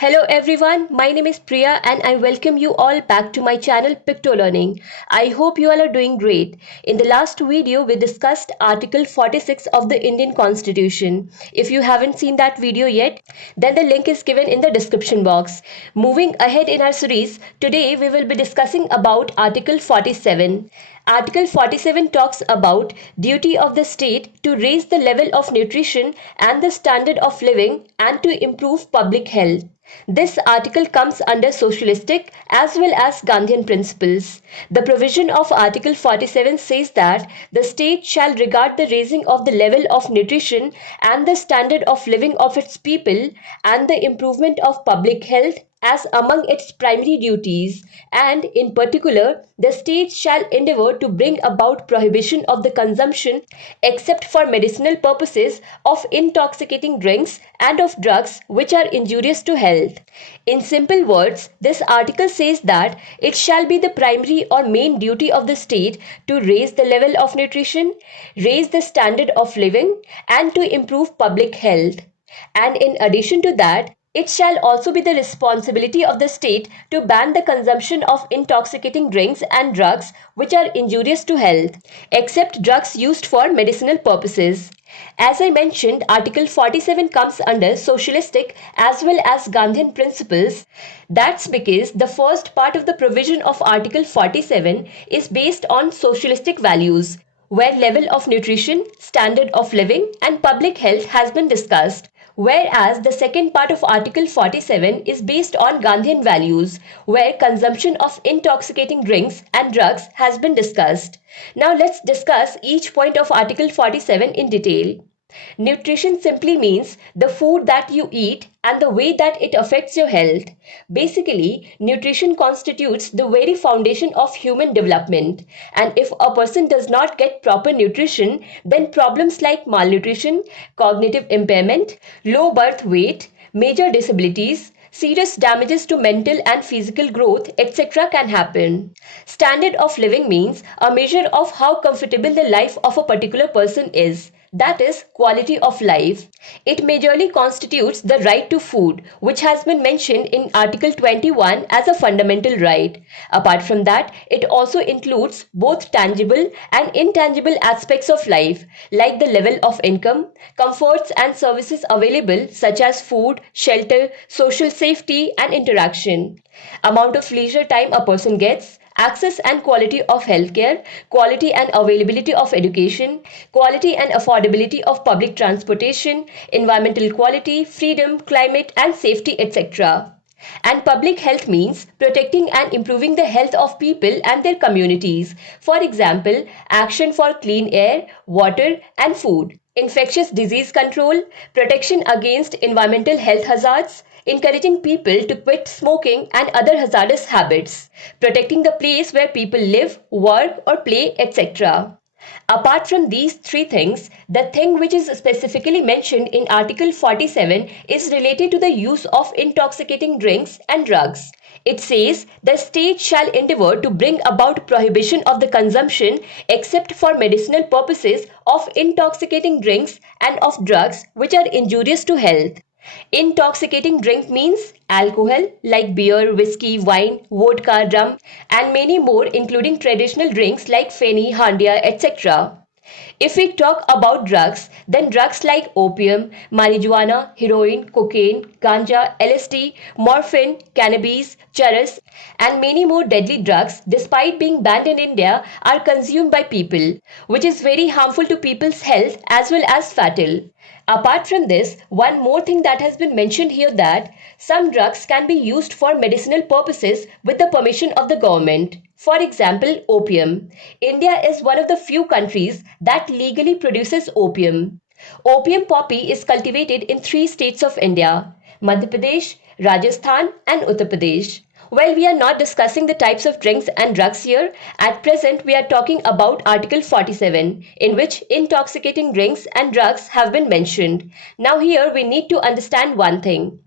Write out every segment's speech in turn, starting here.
Hello everyone, my name is Priya and I welcome you all back to my channel PictoLearning. I hope you all are doing great. In the last video, we discussed Article 46 of the Indian Constitution. If you haven't seen that video yet, then the link is given in the description box. Moving ahead in our series, today we will be discussing about Article 47. Article 47 talks about duty of the state to raise the level of nutrition and the standard of living and to improve public health. This article comes under socialistic as well as Gandhian principles. The provision of Article 47 says that the state shall regard the raising of the level of nutrition and the standard of living of its people and the improvement of public health as among its primary duties, and in particular, the state shall endeavour to bring about prohibition of the consumption, except for medicinal purposes, of intoxicating drinks and of drugs which are injurious to health. In simple words, this article says that it shall be the primary or main duty of the state to raise the level of nutrition, raise the standard of living, and to improve public health. And in addition to that, it shall also be the responsibility of the state to ban the consumption of intoxicating drinks and drugs which are injurious to health, except drugs used for medicinal purposes. As I mentioned, Article 47 comes under socialistic as well as Gandhian principles. That's because the first part of the provision of Article 47 is based on socialistic values, where level of nutrition, standard of living, and public health has been discussed. Whereas the second part of Article 47 is based on Gandhian values, where consumption of intoxicating drinks and drugs has been discussed. Now let's discuss each point of Article 47 in detail. Nutrition simply means the food that you eat and the way that it affects your health. Basically, nutrition constitutes the very foundation of human development. And if a person does not get proper nutrition, then problems like malnutrition, cognitive impairment, low birth weight, major disabilities, serious damages to mental and physical growth, etc. can happen. Standard of living means a measure of how comfortable the life of a particular person is. That is quality of life. It majorly constitutes the right to food, which has been mentioned in Article 21 as a fundamental right. Apart from that, it also includes both tangible and intangible aspects of life, like the level of income, comforts and services available such as food, shelter, social safety and interaction, amount of leisure time a person gets, access and quality of healthcare, quality and availability of education, quality and affordability of public transportation, environmental quality, freedom, climate and safety, etc. And public health means protecting and improving the health of people and their communities. For example, action for clean air, water and food, infectious disease control, protection against environmental health hazards, encouraging people to quit smoking and other hazardous habits, protecting the place where people live, work or play, etc. Apart from these three things, the thing which is specifically mentioned in Article 47 is related to the use of intoxicating drinks and drugs. It says the state shall endeavour to bring about prohibition of the consumption, except for medicinal purposes, of intoxicating drinks and of drugs which are injurious to health. Intoxicating drink means alcohol like beer, whiskey, wine, vodka, rum, and many more, including traditional drinks like feni, handia, etc. If we talk about drugs, then drugs like opium, marijuana, heroin, cocaine, ganja, LSD, morphine, cannabis, charas, and many more deadly drugs, despite being banned in India, are consumed by people, which is very harmful to people's health as well as fatal. Apart from this, one more thing that has been mentioned here, that some drugs can be used for medicinal purposes with the permission of the government. For example, opium. India is one of the few countries that legally produces opium. Opium poppy is cultivated in 3 states of India: Madhya Pradesh, Rajasthan and Uttar Pradesh. While we are not discussing the types of drinks and drugs here, at present we are talking about Article 47, in which intoxicating drinks and drugs have been mentioned. Now here we need to understand one thing.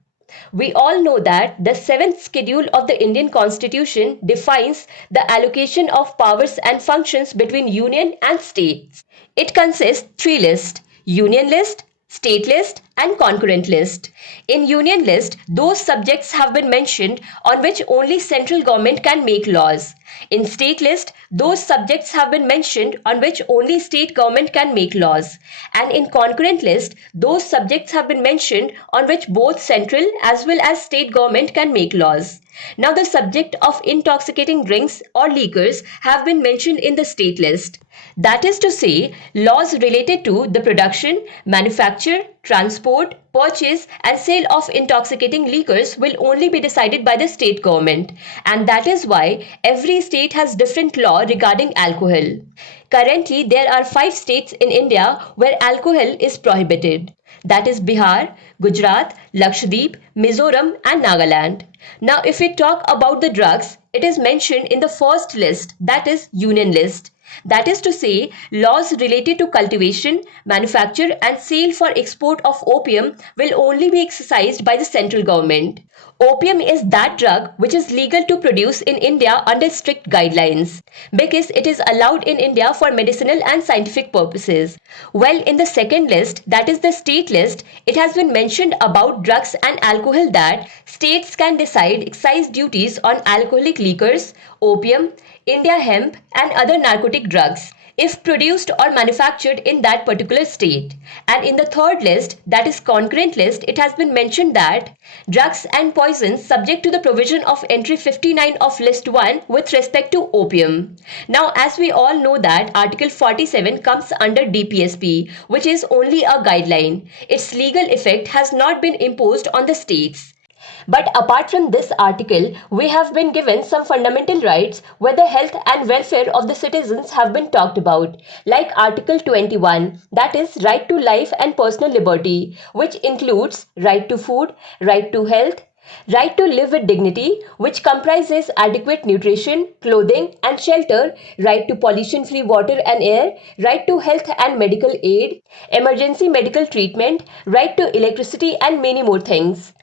We all know that the 7th schedule of the Indian Constitution defines the allocation of powers and functions between union and states. It consists 3 lists: union list, state list and concurrent list. In union list, those subjects have been mentioned on which only central government can make laws. In state list, those subjects have been mentioned on which only state government can make laws. And in concurrent list, those subjects have been mentioned on which both central as well as state government can make laws. Now the subject of intoxicating drinks or liquors have been mentioned in the state list. That is to say, laws related to the production, manufacture, transport, purchase and sale of intoxicating liquors will only be decided by the state government, and that is why every state has different law regarding alcohol. Currently, there are 5 states in India where alcohol is prohibited. That is Bihar, Gujarat, Lakshadweep, Mizoram and Nagaland. Now if we talk about the drugs, it is mentioned in the first list, that is union list. That is to say, laws related to cultivation, manufacture and sale for export of opium will only be exercised by the central government. Opium is that drug which is legal to produce in India under strict guidelines because it is allowed in India for medicinal and scientific purposes. Well, in the second list, that is the state list, it has been mentioned about drugs and alcohol that states can decide excise duties on alcoholic liquors, opium, India hemp and other narcotic drugs if produced or manufactured in that particular state. And in the third list, that is concurrent list, it has been mentioned that drugs and poisons subject to the provision of entry 59 of list 1 with respect to opium. Now as we all know that Article 47 comes under DPSP, which is only a guideline. Its legal effect has not been imposed on the states. But apart from this article, we have been given some fundamental rights where the health and welfare of the citizens have been talked about, like Article 21, that is right to life and personal liberty, which includes right to food, right to health, right to live with dignity, which comprises adequate nutrition, clothing and shelter, right to pollution-free water and air, right to health and medical aid, emergency medical treatment, right to electricity and many more things.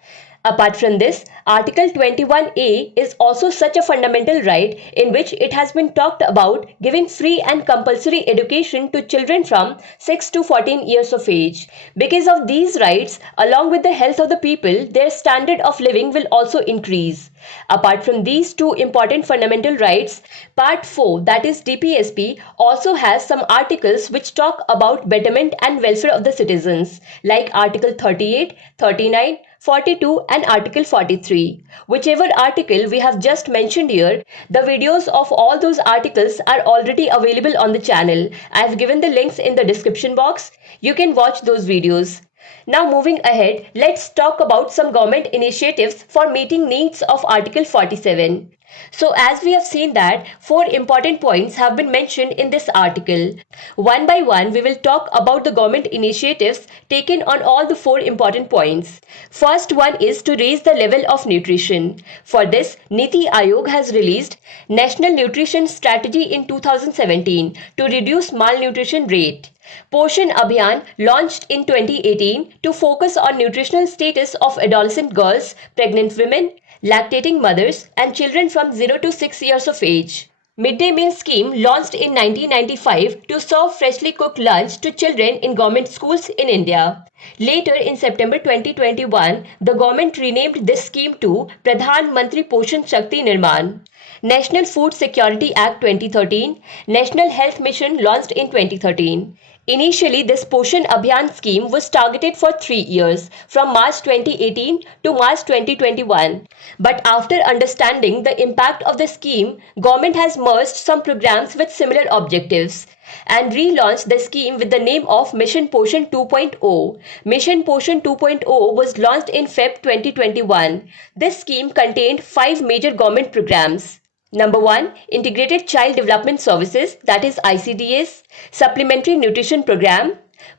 Apart from this, Article 21A is also such a fundamental right in which it has been talked about giving free and compulsory education to children from 6 to 14 years of age. Because of these rights, along with the health of the people, their standard of living will also increase. Apart from these two important fundamental rights, Part 4, that is DPSP, also has some articles which talk about betterment and welfare of the citizens, like Article 38, 39, 42 and Article 43. Whichever article we have just mentioned here, the videos of all those articles are already available on the channel. I have given the links in the description box. You can watch those videos. Now moving ahead, let's talk about some government initiatives for meeting needs of Article 47. So as we have seen that 4 important points have been mentioned in this article. One by one we will talk about the government initiatives taken on all the 4 important points. First one is to raise the level of nutrition. For this, Niti Aayog has released National Nutrition Strategy in 2017 to reduce malnutrition rate. Poshan Abhiyan launched in 2018 to focus on nutritional status of adolescent girls, pregnant women, lactating mothers and children from 0 to 6 years of age. Midday Meal Scheme launched in 1995 to serve freshly cooked lunch to children in government schools in India. Later in September 2021, the government renamed this scheme to Pradhan Mantri Poshan Shakti Nirman. National Food Security Act 2013, National Health Mission launched in 2013. Initially, this Poshan Abhiyan scheme was targeted for 3 years, from March 2018 to March 2021. But after understanding the impact of the scheme, government has merged some programs with similar objectives and relaunched the scheme with the name of Mission Poshan 2.0. Mission Poshan 2.0 was launched in Feb 2021. This scheme contained 5 major government programs. Number 1, Integrated Child Development Services, that is ICDS, Supplementary Nutrition Program,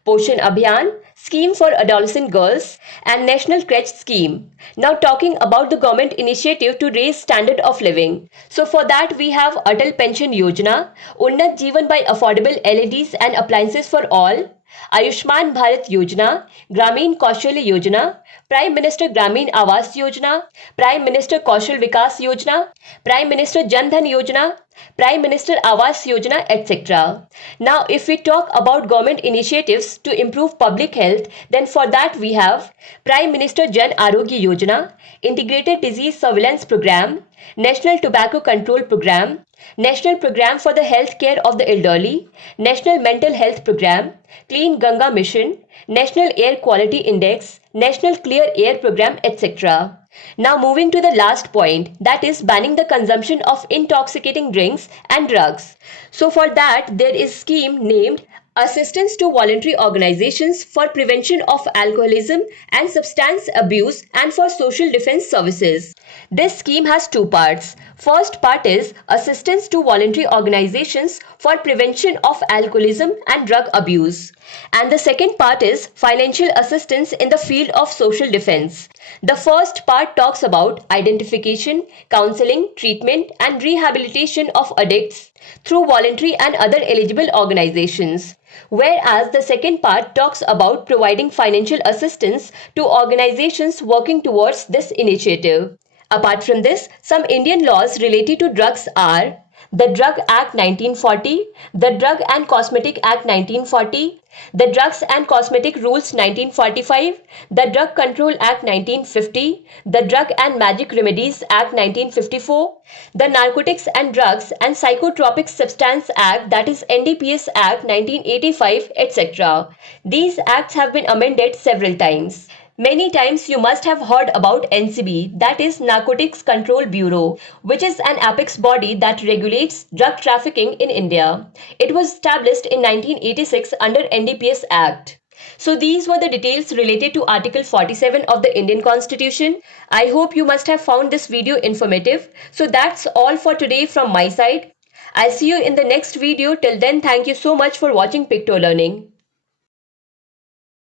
Poshan Abhiyan, Scheme for Adolescent Girls, and National Crèche Scheme. Now talking about the government initiative to raise standard of living. So for that we have Atal Pension Yojana, Unnat Jeevan by affordable LEDs and appliances for all, Ayushman Bharat Yojana, Gramin Kaushalya Yojana, Prime Minister Gramin Awas Yojana, Prime Minister Kaushal Vikas Yojana, Prime Minister Jan Dhan Yojana, Prime Minister Awas Yojana, etc. Now, if we talk about government initiatives to improve public health, then for that we have Prime Minister Jan Arogya Yojana, Integrated Disease Surveillance Program, National Tobacco Control Program, National Program for the Health Care of the Elderly, National Mental Health Program, Clean Ganga Mission, National Air Quality Index, National Clear Air Program, etc. Now moving to the last point, that is banning the consumption of intoxicating drinks and drugs. So for that there is scheme named Assistance to Voluntary Organizations for Prevention of Alcoholism and Substance Abuse and for Social Defense Services. This scheme has two parts. First part is Assistance to Voluntary Organizations for Prevention of Alcoholism and Drug Abuse. And the second part is Financial Assistance in the Field of Social Defense. The first part talks about identification, counseling, treatment, and rehabilitation of addicts through voluntary and other eligible organizations. Whereas the second part talks about providing financial assistance to organizations working towards this initiative. Apart from this, some Indian laws related to drugs are the Drug Act 1940, the Drug and Cosmetic Act 1940, the Drugs and Cosmetic Rules 1945, the Drug Control Act 1950, the Drug and Magic Remedies Act 1954, the Narcotics and Drugs and Psychotropic Substance Act, that is NDPS Act 1985, etc. These acts have been amended several times. Many times you must have heard about NCB, that is Narcotics Control Bureau, which is an apex body that regulates drug trafficking in India. It was established in 1986 under NDPS Act. So these were the details related to Article 47 of the Indian Constitution. I hope you must have found this video informative. So that's all for today from my side. I'll see you in the next video. Till then, thank you so much for watching PictoLearning.